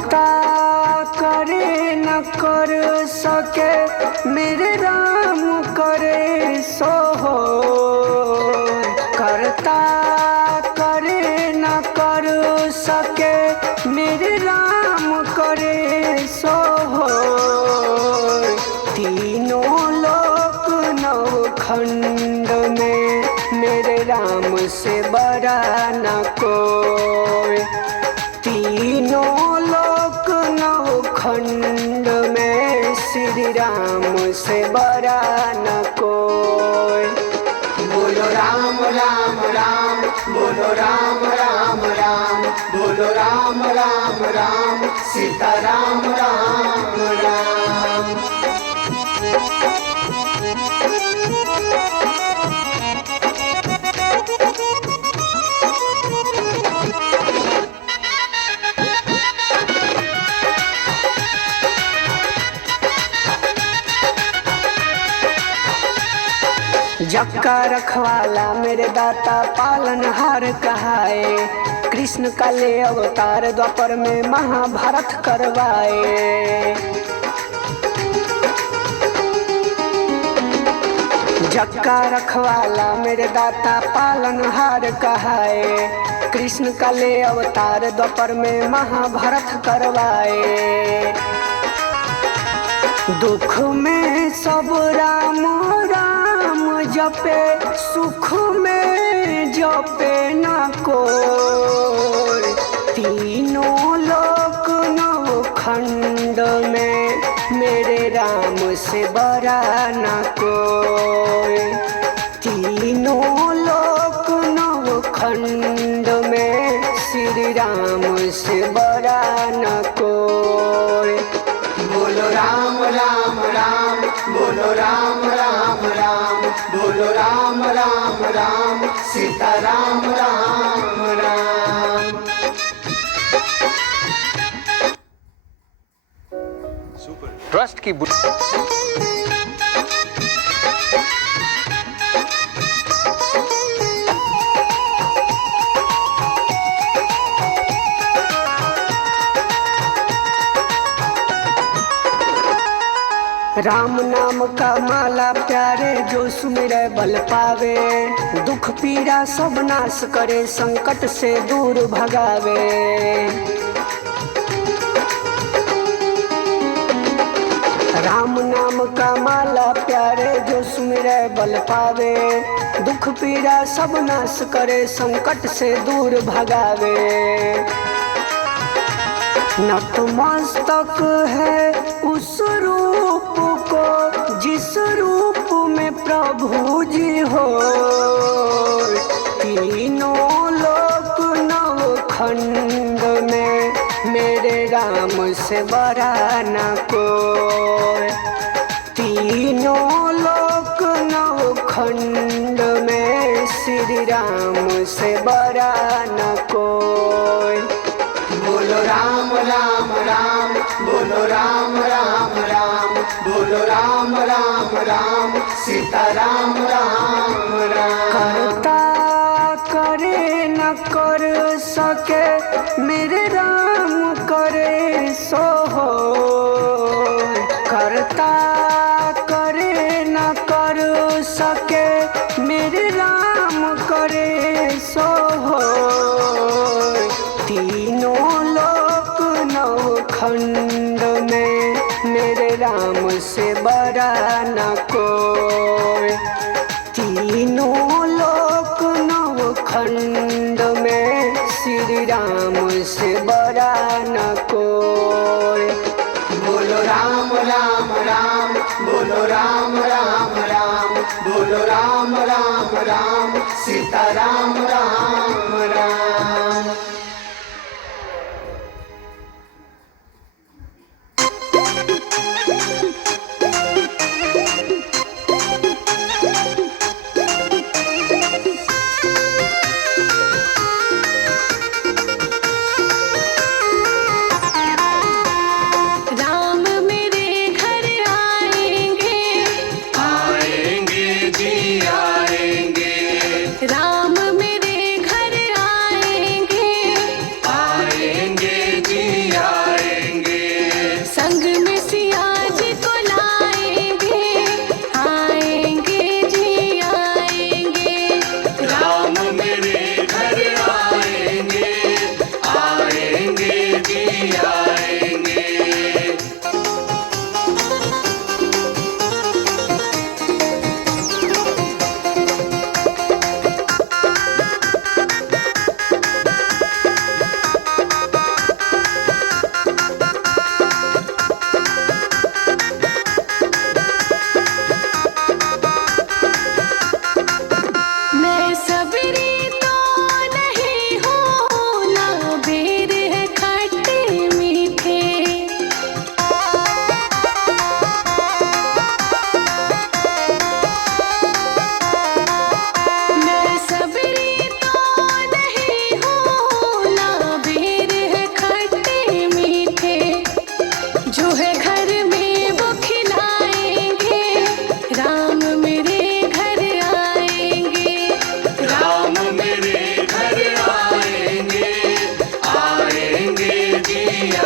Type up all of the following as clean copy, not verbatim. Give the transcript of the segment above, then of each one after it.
करता करे न कर सके मेरे राम करे सो हो। करता करे न कर सके मेरे राम करे सो हो। तीनों लोक नवखंड में मेरे राम से बड़ा न कोई। तीनों लोक नवखंड में श्री राम से बड़ा न कोई। बोलो राम राम राम, बोलो राम राम राम, बोलो राम राम राम, सीता राम राम राम। जक्का रखवाला मेरे दाता पालनहार कहाए। कृष्ण का ले अवतार द्वापर में महाभारत करवाए। जक्का रखवाला मेरे दाता पालनहार कहाए। कृष्ण का ले अवतार द्वापर में महाभारत करवाए। दुख में सब राम राम जपे, सुख में जपे न कोई। तीनों लोक नवखंड में मेरे राम से बड़ा न कोई। तीनों लोक नवखंड में श्री राम से बड़ा न कोई। बोलो राम राम राम, बोलो राम राम राम, बोलो राम राम राम, सीता राम राम राम। ट्रस्ट की राम नाम का माला प्यारे जो सुमिरै बल पावे। दुख पीड़ा सब नाश करे संकट से दूर भगावे। राम नाम का माला प्यारे जो सुमिरै बल पावे। दुख पीड़ा सब नाश करे संकट से दूर भगावे। नतमस्तक है उस रूप को जिस रूप में प्रभु जी हो। तीनों लोक नवखंड में मेरे राम से बड़ा न कोई। तीनों लोक नवखंड में श्री राम से बड़ा न कोई। बोलो राम राम राम, बोलो राम राम राम, बोलो राम राम राम, सीता राम राम राम। करता करे न कर सके मेरे राम करे सो हो। करता करे न कर सके मेरे राम करे सो हो। तीनों लोक नवखंड में मेरे राम से बड़ा न कोई। तीनों लोक नवखंड में श्री राम से बड़ा न कोई। बोलो राम राम राम, बोलो राम राम राम, बोलो राम राम राम, सीता राम राम राम। राम मेरे घर आएंगे, आएंगे जी आएंगे। राम मेरे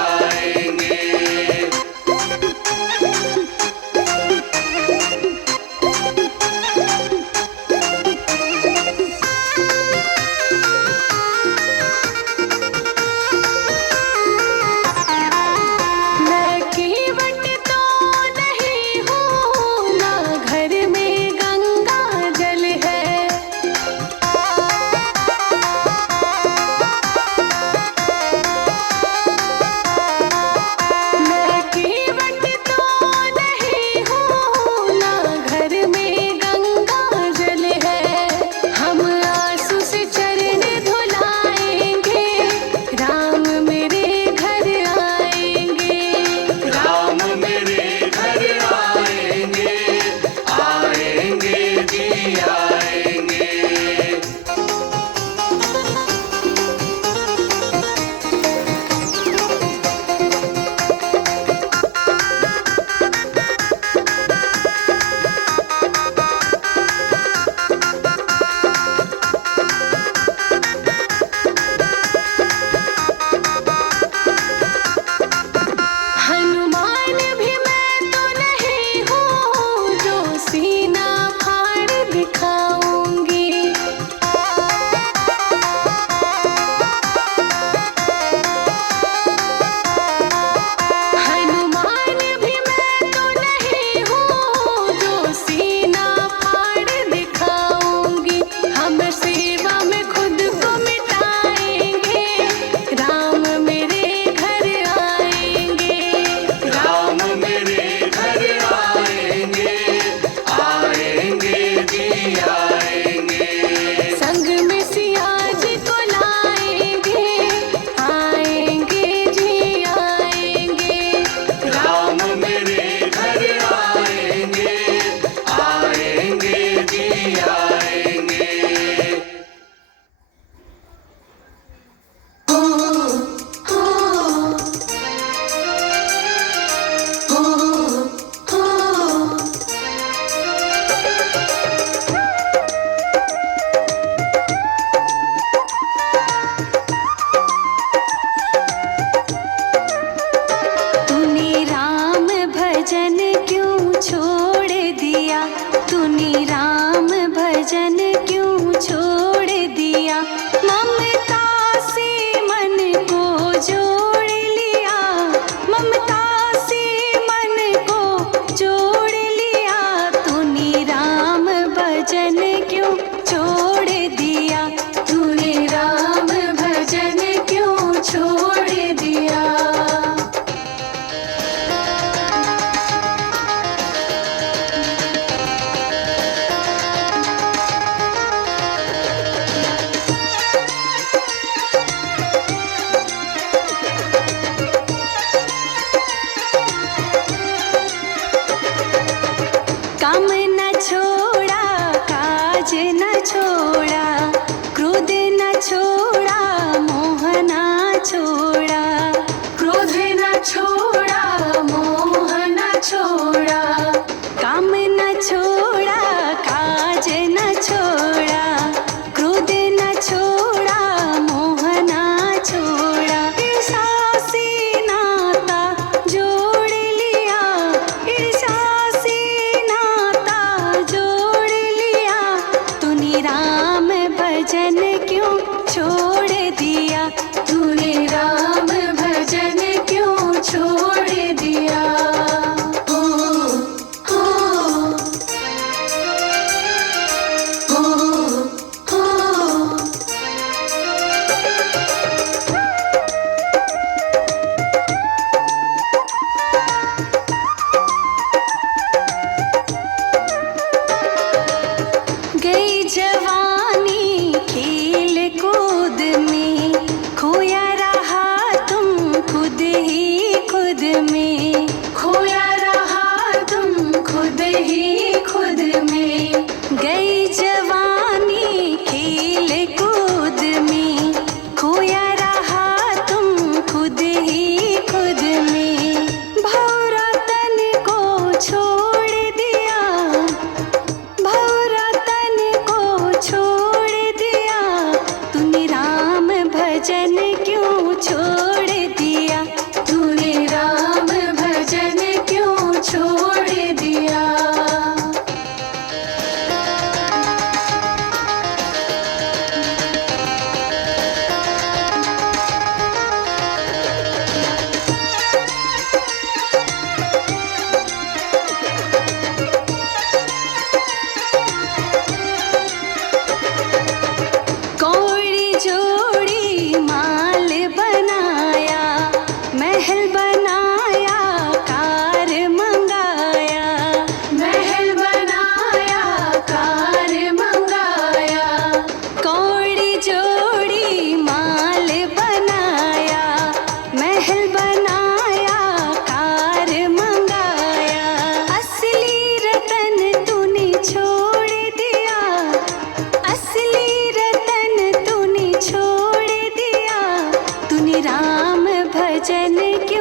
आएंगे। मैं केवट तो नहीं हूँ, ना घर में गंगा जल है।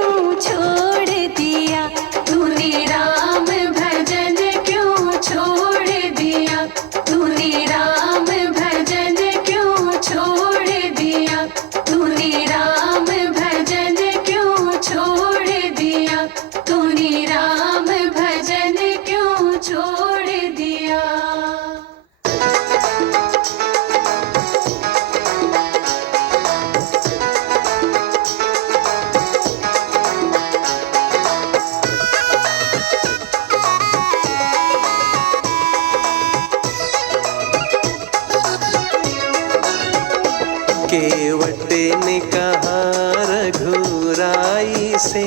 क्यों छोड़ दिया, तूने राम भजन क्यों छोड़ दिया, तूने राम भजन क्यों छोड़ दिया, तूने राम भजन क्यों छोड़ दिया, तूने राम भजन क्यों छोड़ दिया। केवट ने कहा रघुराई से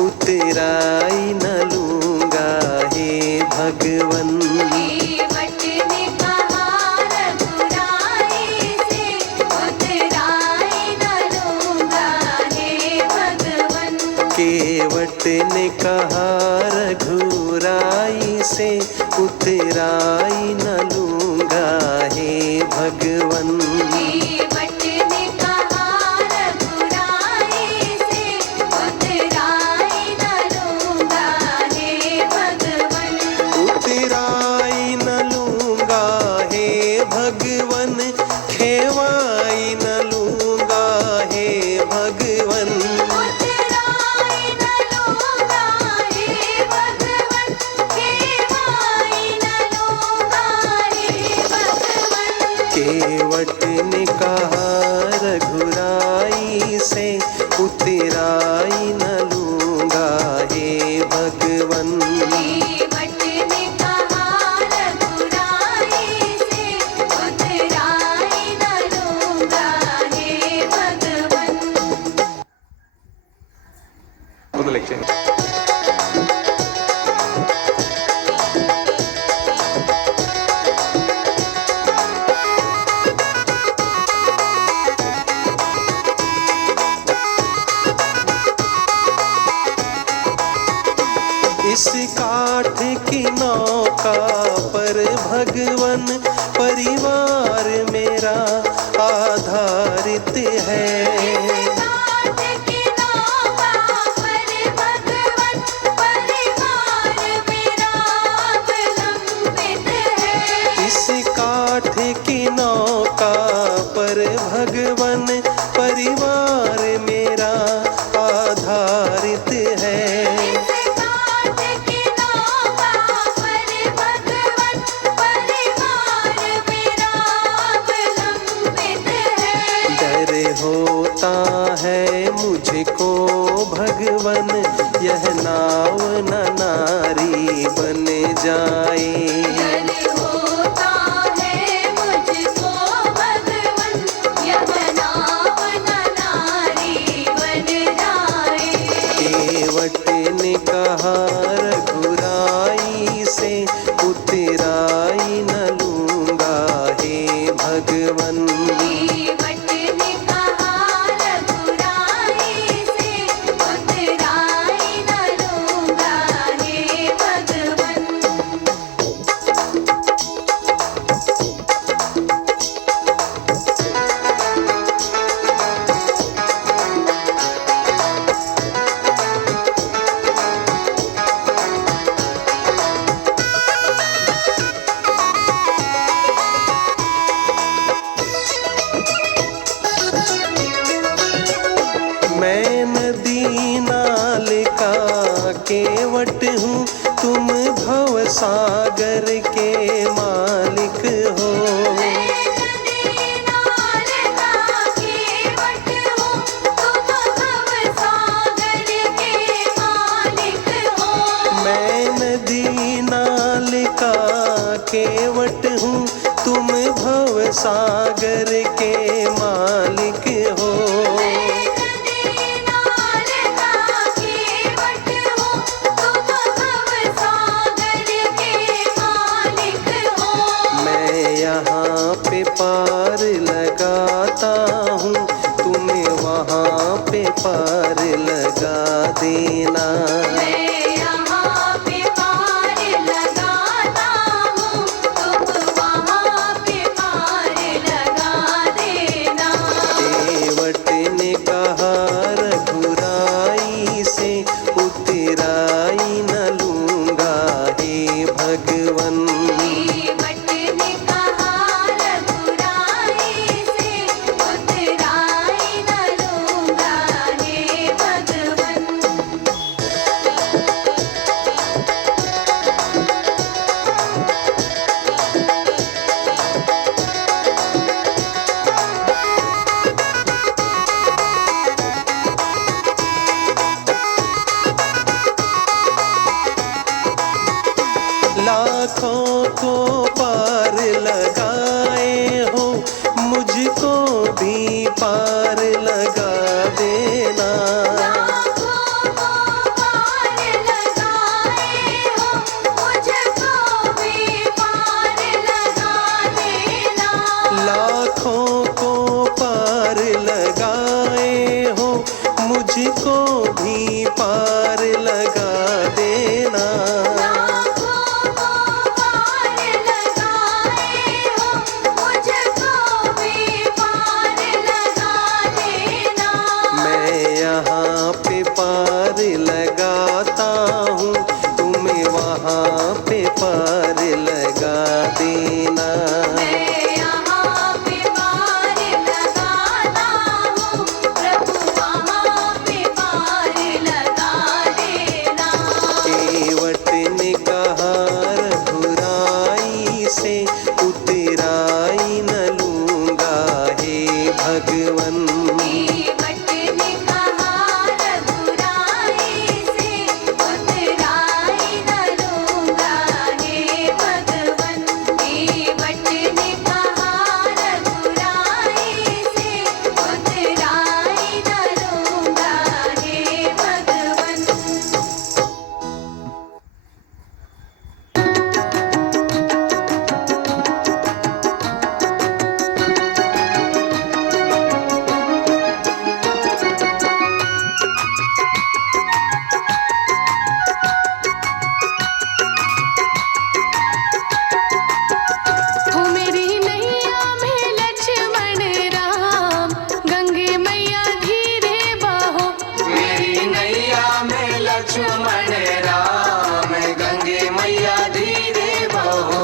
उतराई न लूंगा हे भगवन। केवट ने कहा रघुराई से उतराई न लूंगा हे भगवन। केवट ने कहा रघुराई से उतराई न लूंगा हे भगवन। केवट ने कहा रघुराई से उतराई न लूंगा हे भगवन। उतराई न लूंगा हे भगवन, खेवाई न लूंगा हे भगवन। उतराई न लूंगा हे भगवन, खेवाई न लूंगा हे भगवन। केवट ने कहा रघुराई से उतराई न लूंगा हे भगवन। केवट ने कहा रघुराई से उतराई न लूंगा हे भगवन। For the lecture. इस काठ की नौका पर भगवन परिवार मेरा आधारित है। काठ की नौका पर भगवन परिवार मेरा अवलंबित है। इस काठ की नौका पर भगवन परिवार मेरा आधारित है। काठ की नौका पर भगवन परिवार मेरा अवलंबित है। डर होता है मुझको भगवन, यह नाव न नारी बन जाए। डर होता है मुझको भगवन, यह नाव न नारी बन जाए। केवट ने कहा रघुराई से उतराई न लूंगा हे भगवन। केवट ने कहा रघुराई से उतराई न लूंगा हे भगवन। मैं नदी नाल का केवट हूँ, तुम भव सागर के मालिक हो। मैं नदी नाल का केवट हूँ, तुम भव सागर के मालिक हो। मैं नदी नाल का केवट हूँ, तुम भव सागर के मालिक हो। मैं यहाँ पे पार लगाता हूँ, तुम्हें वहाँ पे पार लगा देना। मैं यहाँ पे पार लगाता हूँ, तुम वहाँ पे पार लगा देना। केवट ने कहा रघुराई से लक्ष्मण राम गंगे मैया धीरे बहो।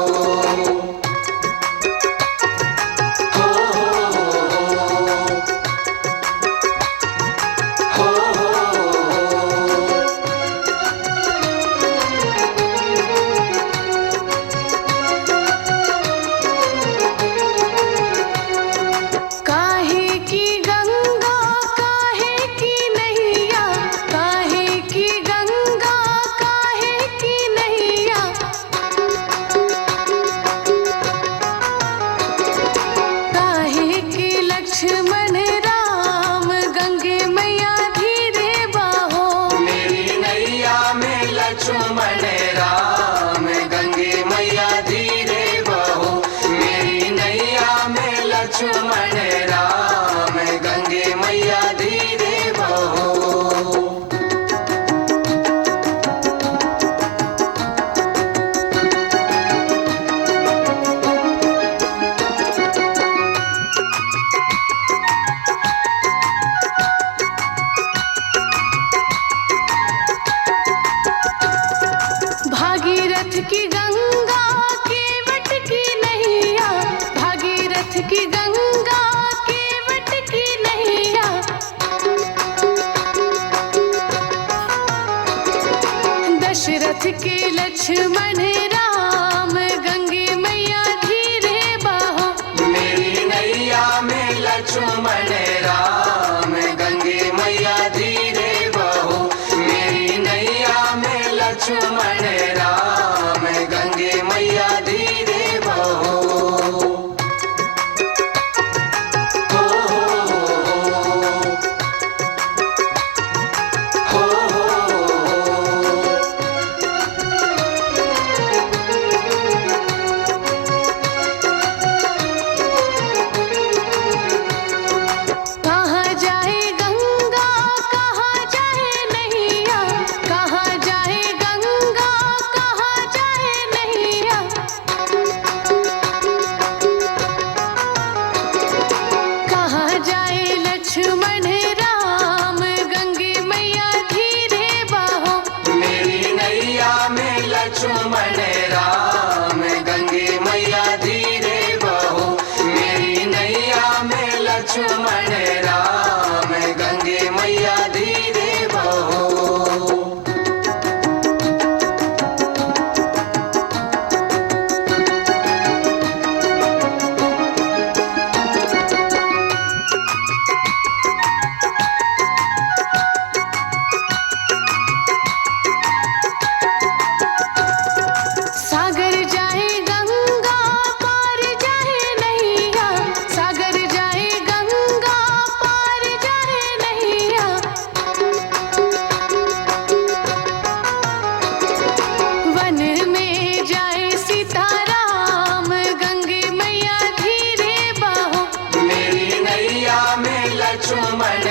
काहे की गंगा काहे की नैया, काहे की गंगा काहे की नैया, काहे की लक्ष्मण राम गंगे मैया धीरे बहो। मेरी नैया में लक्ष्मण राम गंगे मैया धीरे बहो। मेरी नैया में लक्ष्मण राम गंगे मैया धीरे बहो। भागीरथ की गंगा केवट की नैया, भागीरथ की गंगा केवट की नैया, दशरथ के लक्ष्मण राम गंगे मैया धीरे बहो। मेरी नैया में लक्ष्मण राम गंगे मैया धीरे बहो। मेरी नैया में लक्ष्मण राम गंगे मैया धीरे बहो। कहाँ जाए गंगा कहाँ जाए नैया, कहाँ जाए गंगा कहाँ जाए नैया, कहाँ जाए लक्ष्मण राम गंगे मैया धीरे बहो। मेरी नैया में लक्ष्मण राम गंगे मैया धीरे बहो। मेरी नैया में लक्ष्मण राम गंगे मैया धीरे बहो। सागर जाए गंगा पार जाए नैया, सागर जाए गंगा पार जाए नैया, वन में जाए सीताराम गंगे मैया धीरे बहो। मेरी नैया में लक्ष्मण